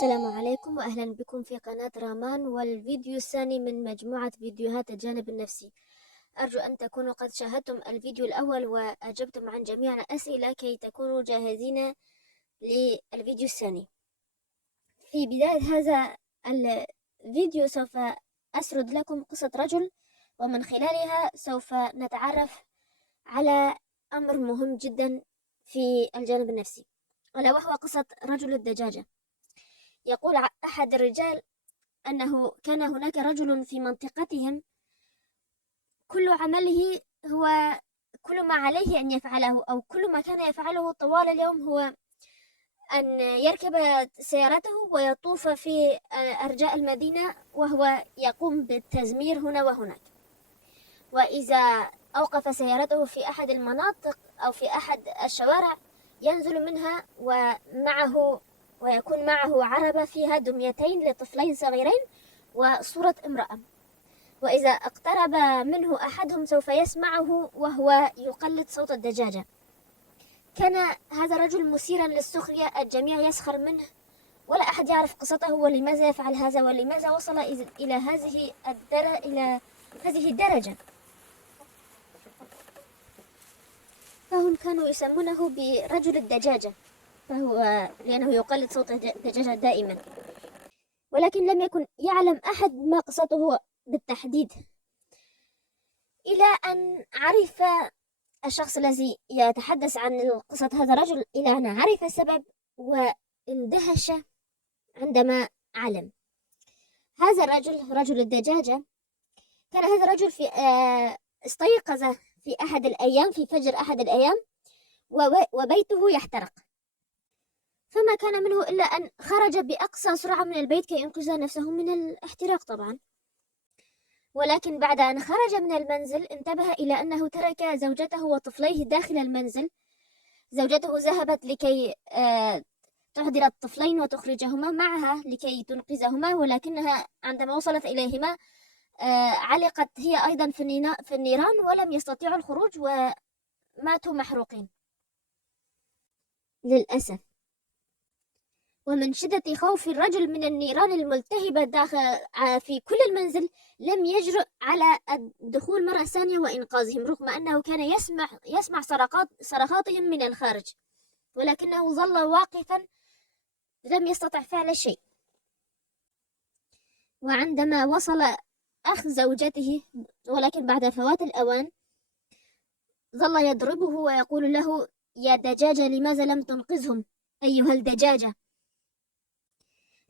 السلام عليكم وأهلا بكم في قناة رامان، والفيديو الثاني من مجموعة فيديوهات الجانب النفسي. أرجو أن تكونوا قد شاهدتم الفيديو الأول وأجبتم عن جميع الأسئلة كي تكونوا جاهزين للفيديو الثاني. في بداية هذا الفيديو سوف أسرد لكم قصة رجل، ومن خلالها سوف نتعرف على أمر مهم جدا في الجانب النفسي، ألا وهو قصة رجل الدجاجة. يقول أحد الرجال أنه كان هناك رجل في منطقتهم كل عمله هو كل ما عليه أن يفعله، أو كل ما كان يفعله طوال اليوم هو أن يركب سيارته ويطوف في أرجاء المدينة، وهو يقوم بالتزمير هنا وهناك. وإذا أوقف سيارته في أحد المناطق أو في أحد الشوارع ينزل منها ويكون معه عربة فيها دميتين لطفلين صغيرين وصورة امرأة، وإذا اقترب منه أحدهم سوف يسمعه وهو يقلد صوت الدجاجة. كان هذا الرجل مثيرا للسخرية، الجميع يسخر منه ولا أحد يعرف قصته ولماذا يفعل هذا ولماذا وصل إلى هذه الدرجة. فهم كانوا يسمونه برجل الدجاجة، لأنه يقلد صوت الدجاجة دائما، ولكن لم يكن يعلم أحد ما قصته بالتحديد، إلى أن عرف الشخص الذي يتحدث عن قصة هذا الرجل، إلى أن عرف السبب واندهش عندما علم. هذا الرجل رجل الدجاجة كان هذا الرجل استيقظ في أحد الأيام، في فجر أحد الأيام، وبيته يحترق، فما كان منه إلا أن خرج بأقصى سرعة من البيت كي ينقذ نفسه من الاحتراق طبعا. ولكن بعد أن خرج من المنزل انتبه إلى أنه ترك زوجته وطفليه داخل المنزل. زوجته ذهبت لكي تحضر الطفلين وتخرجهما معها لكي تنقذهما، ولكنها عندما وصلت إليهما علقت هي أيضا في النيران ولم يستطيعوا الخروج وماتوا محروقين للأسف. ومن شدة خوف الرجل من النيران الملتهبة في كل المنزل لم يجرؤ على الدخول مرة ثانية وإنقاذهم، رغم أنه كان يسمع صرخاتهم من الخارج، ولكنه ظل واقفا لم يستطع فعل شيء. وعندما وصل أخ زوجته ولكن بعد فوات الأوان ظل يضربه ويقول له: يا دجاجة لماذا لم تنقذهم أيها الدجاجة؟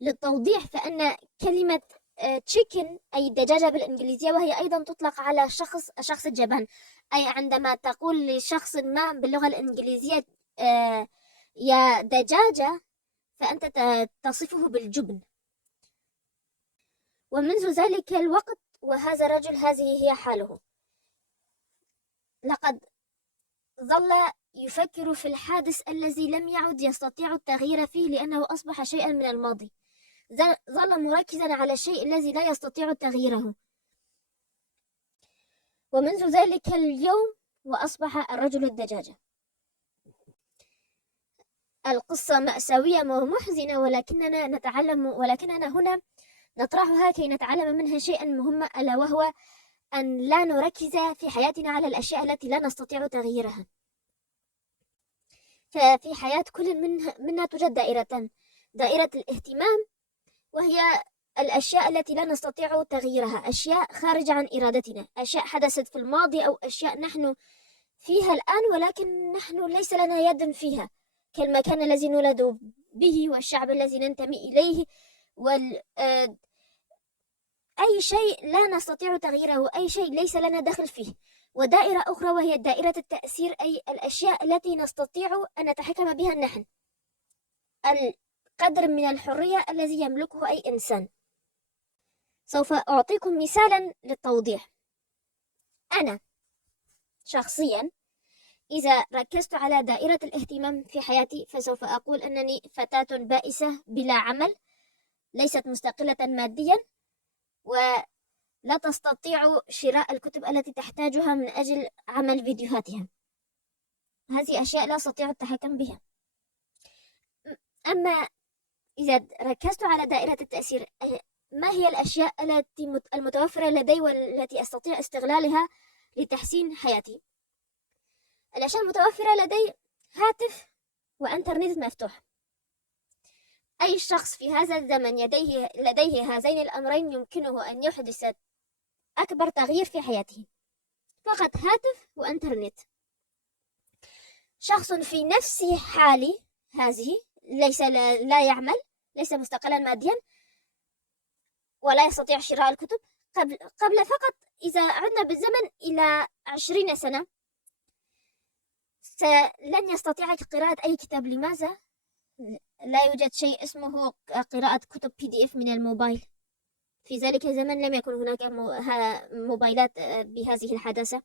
للتوضيح فإن كلمة chicken أي دجاجة بالإنجليزية، وهي أيضا تطلق على الشخص الجبان، أي عندما تقول لشخص ما باللغة الإنجليزية يا دجاجة فأنت تصفه بالجبن. ومنذ ذلك الوقت وهذا الرجل هذه هي حاله، لقد ظل يفكر في الحادث الذي لم يعد يستطيع التغيير فيه لأنه أصبح شيئا من الماضي. ظل مركزا على الشيء الذي لا يستطيع تغييره، ومنذ ذلك اليوم وأصبح الرجل الدجاجة. القصة مأساوية ومحزنة، ولكننا هنا نطرحها كي نتعلم منها شيئا مهما، ألا وهو أن لا نركز في حياتنا على الأشياء التي لا نستطيع تغييرها. ففي حياة كل منا توجد دائرة الاهتمام، وهي الأشياء التي لا نستطيع تغييرها، أشياء خارجة عن إرادتنا، أشياء حدثت في الماضي أو أشياء نحن فيها الآن ولكن نحن ليس لنا يد فيها، كالمكان الذي نولد به والشعب الذي ننتمي إليه أي شيء لا نستطيع تغييره، أي شيء ليس لنا دخل فيه. ودائرة أخرى وهي دائرة التأثير، أي الأشياء التي نستطيع أن نتحكم بها نحن، القدر من الحرية الذي يملكه أي إنسان. سوف أعطيكم مثالا للتوضيح. أنا شخصيا إذا ركزت على دائرة الاهتمام في حياتي فسوف أقول أنني فتاة بائسة بلا عمل، ليست مستقلة ماديا، ولا تستطيع شراء الكتب التي تحتاجها من أجل عمل فيديوهاتها. هذه أشياء لا أستطيع التحكم بها. أما إذا ركزت على دائرة التأثير، ما هي الأشياء المتوفرة لدي والتي أستطيع استغلالها لتحسين حياتي؟ الأشياء المتوفرة لدي: هاتف وإنترنت مفتوح. أي شخص في هذا الزمن لديه هذين الأمرين يمكنه أن يحدث أكبر تغيير في حياته. فقط هاتف وإنترنت. شخص في نفس حالي هذه، لا يعمل، ليس مستقلا ماديا، ولا يستطيع شراء الكتب. قبل فقط، إذا عدنا بالزمن إلى 20 سنة، لن يستطيع قراءة أي كتاب. لماذا؟ لا يوجد شيء اسمه قراءة كتب PDF من الموبايل. في ذلك الزمن لم يكن هناك موبايلات بهذه الحداثة.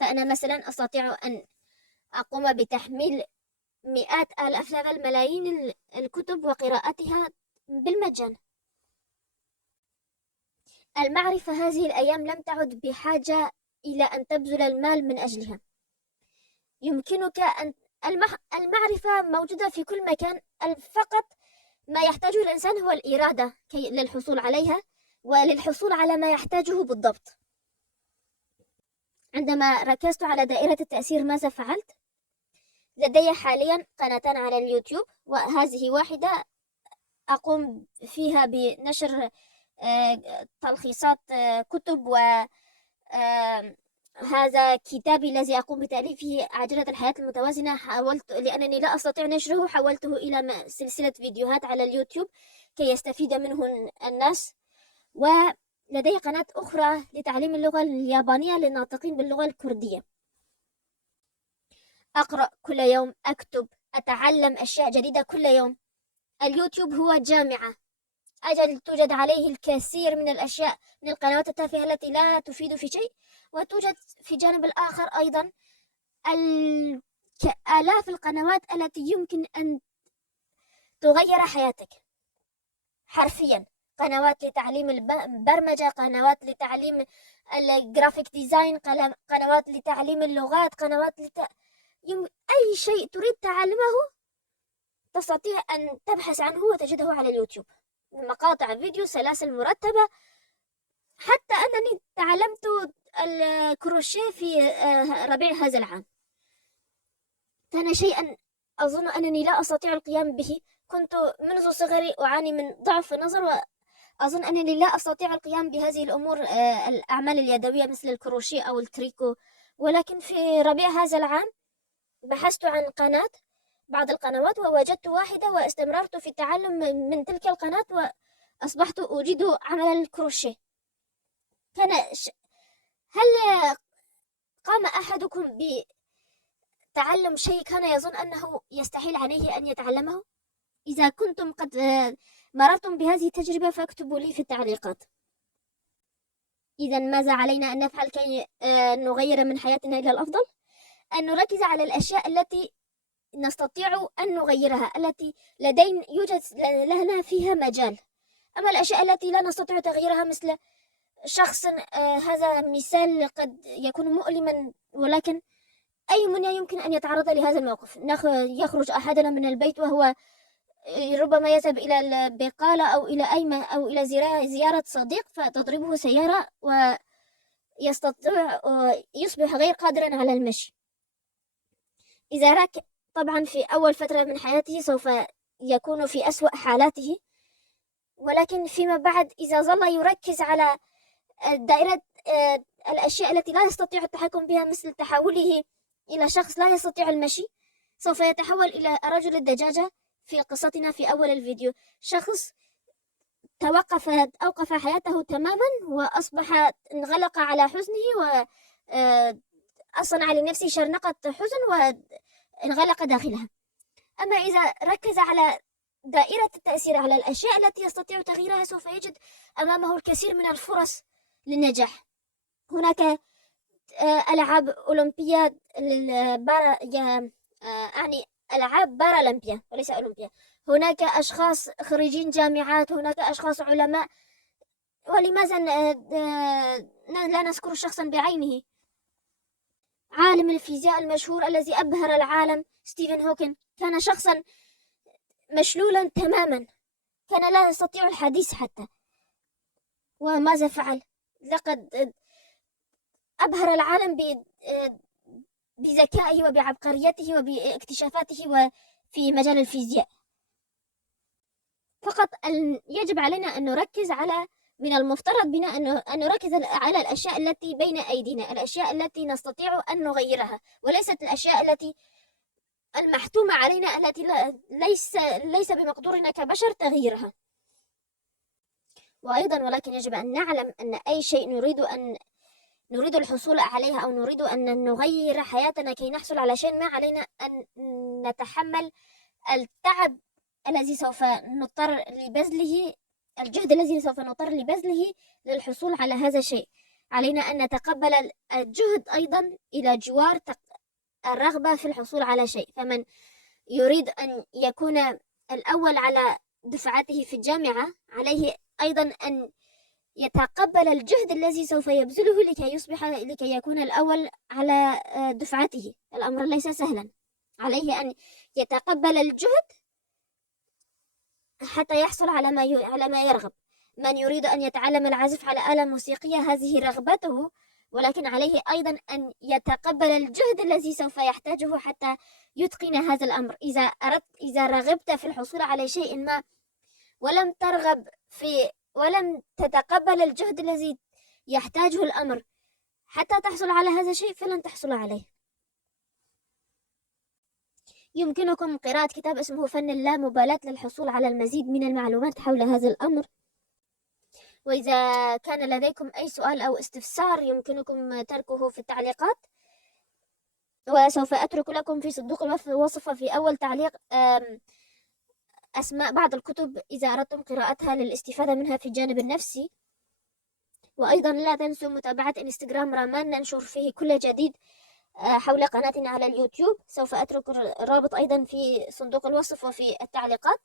فأنا مثلا أستطيع أن أقوم بتحميل مئات آلاف بل ملايين الكتب وقراءتها بالمجان. المعرفة هذه الأيام لم تعد بحاجة إلى أن تبذل المال من أجلها. يمكنك أن المعرفة موجودة في كل مكان. فقط ما يحتاجه الإنسان هو الإرادة للحصول عليها وللحصول على ما يحتاجه بالضبط. عندما ركزت على دائرة التأثير ماذا فعلت؟ لدي حاليا قناتان على اليوتيوب، وهذه واحدة أقوم فيها بنشر تلخيصات كتب، وهذا كتابي الذي أقوم بتأليفه، عجلة الحياة المتوازنة. لأنني لا أستطيع نشره، حولته إلى سلسلة فيديوهات على اليوتيوب كي يستفيد منه الناس. ولدي قناة أخرى لتعليم اللغة اليابانية للناطقين باللغة الكردية. أقرأ كل يوم، أكتب، أتعلم أشياء جديدة كل يوم. اليوتيوب هو جامعة. أجل توجد عليه الكثير من الأشياء، من القنوات التافهة التي لا تفيد في شيء، وتوجد في جانب الآخر أيضا آلاف القنوات التي يمكن أن تغير حياتك حرفيا. قنوات لتعليم البرمجة، قنوات لتعليم الجرافيك ديزاين، قنوات لتعليم اللغات، قنوات أي شيء تريد تعلمه تستطيع أن تبحث عنه وتجده على اليوتيوب. مقاطع فيديو، سلاسل مرتبة. حتى أنني تعلمت الكروشيه في ربيع هذا العام. كان شيئا أظن أنني لا أستطيع القيام به. كنت منذ صغري أعاني من ضعف النظر، وأظن أنني لا أستطيع القيام بهذه الأمور، الأعمال اليدوية مثل الكروشيه أو التريكو. ولكن في ربيع هذا العام بحثت عن بعض القنوات، ووجدت واحدة واستمررت في التعلم من تلك القناة، وأصبحت أجيد عمل الكروشيه. هل قام أحدكم بتعلم شيء كان يظن أنه يستحيل عليه أن يتعلمه؟ إذا كنتم قد مررتم بهذه التجربة فاكتبوا لي في التعليقات. إذا ماذا علينا أن نفعل كي نغير من حياتنا إلى الأفضل؟ أن نركز على الأشياء التي نستطيع أن نغيرها، التي يوجد لنا فيها مجال. أما الأشياء التي لا نستطيع تغييرها، مثل شخص، هذا مثال قد يكون مؤلما، ولكن أي منا يمكن أن يتعرض لهذا الموقف. يخرج أحدنا من البيت وهو ربما يذهب إلى البقالة أو إلى زيارة صديق، فتضربه سيارة يصبح غير قادرا على المشي. طبعا في أول فترة من حياته سوف يكون في أسوأ حالاته، ولكن فيما بعد إذا ظل يركز على دائرة الأشياء التي لا يستطيع التحكم بها، مثل تحوله إلى شخص لا يستطيع المشي، سوف يتحول إلى رجل الدجاجة في قصتنا في أول الفيديو. شخص أوقف حياته تماما، وأصبح انغلق على حزنه، وأصنع لنفسه شرنقة حزن وانغلق داخلها. أما إذا ركز على دائرة التأثير، على الأشياء التي يستطيع تغييرها، سوف يجد أمامه الكثير من الفرص للنجاح. هناك ألعاب أولمبية يعني ألعاب بارالمبيا وليس أولمبيا. هناك أشخاص خريجين جامعات، هناك أشخاص علماء. ولماذا لا نذكر شخصا بعينه؟ عالم الفيزياء المشهور الذي أبهر العالم ستيفن هوكينج كان شخصا مشلولا تماما، كان لا يستطيع الحديث حتى. وماذا فعل؟ لقد أبهر العالم بذكائه وبعبقريته وباكتشافاته وفي مجال الفيزياء. فقط يجب علينا أن نركز على، من المفترض بنا أن نركز على الأشياء التي بين أيدينا، الأشياء التي نستطيع أن نغيرها، وليست الأشياء التي المحتومة علينا، التي ليس بمقدورنا كبشر تغييرها. وأيضا ولكن يجب أن نعلم أن أي شيء نريد الحصول عليها أو نريد أن نغير حياتنا كي نحصل على شيء ما، علينا أن نتحمل التعب الذي سوف نضطر لبذله، الجهد الذي سوف نضطر لبذله للحصول على هذا الشيء. علينا أن نتقبل الجهد أيضا إلى جوار الرغبة في الحصول على شيء. فمن يريد أن يكون الأول على دفعته في الجامعة، عليه أيضا أن يتقبل الجهد الذي سوف يبذله لكي يكون الأول على دفعته. الأمر ليس سهلا، عليه أن يتقبل الجهد حتى يحصل على ما يرغب. من يريد أن يتعلم العزف على آلة موسيقية، هذه رغبته، ولكن عليه أيضا أن يتقبل الجهد الذي سوف يحتاجه حتى يتقن هذا الأمر. إذا رغبت في الحصول على شيء ما ولم تتقبل الجهد الذي يحتاجه الأمر حتى تحصل على هذا الشيء، فلن تحصل عليه. يمكنكم قراءة كتاب اسمه فن اللامبالاة للحصول على المزيد من المعلومات حول هذا الأمر. وإذا كان لديكم أي سؤال أو استفسار يمكنكم تركه في التعليقات، وسوف أترك لكم في صندوق الوصف في أول تعليق أسماء بعض الكتب إذا أردتم قراءتها للاستفادة منها في الجانب النفسي. وأيضا لا تنسوا متابعة انستغرام رامان، ننشر فيه كل جديد حول قناتنا على اليوتيوب. سوف أترك الرابط أيضا في صندوق الوصف وفي التعليقات.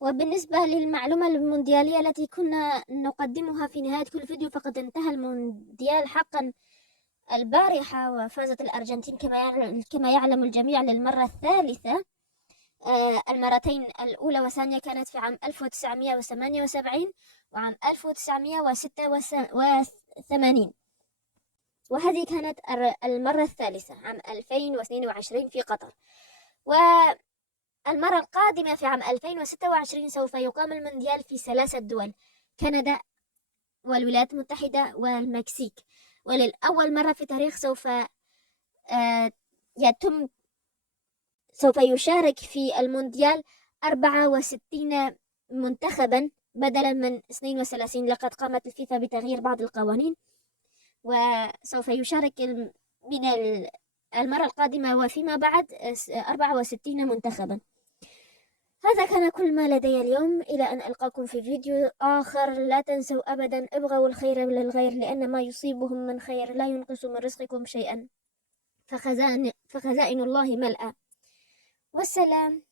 وبالنسبة للمعلومة المونديالية التي كنا نقدمها في نهاية كل فيديو، فقد انتهى المونديال حقا البارحة، وفازت الأرجنتين كما يعلم الجميع للمرة الثالثة. المرتين الأولى والثانية كانت في عام 1978 وعام 1986، وهذه كانت المرة الثالثة عام 2022 في قطر. والمرة القادمة في عام 2026 سوف يقام المونديال في 3 دول: كندا والولايات المتحدة والمكسيك. وللأول مرة في تاريخ سوف يشارك في المونديال 64 منتخبا بدلا من 32. لقد قامت الفيفا بتغيير بعض القوانين، وسوف يشارك من المرة القادمة وفيما بعد 64 منتخبا. هذا كان كل ما لدي اليوم، إلى أن ألقاكم في فيديو آخر. لا تنسوا أبدا ابغوا الخير للغير، لأن ما يصيبهم من خير لا ينقص من رزقكم شيئا، فخزائن الله ملأى. والسلام.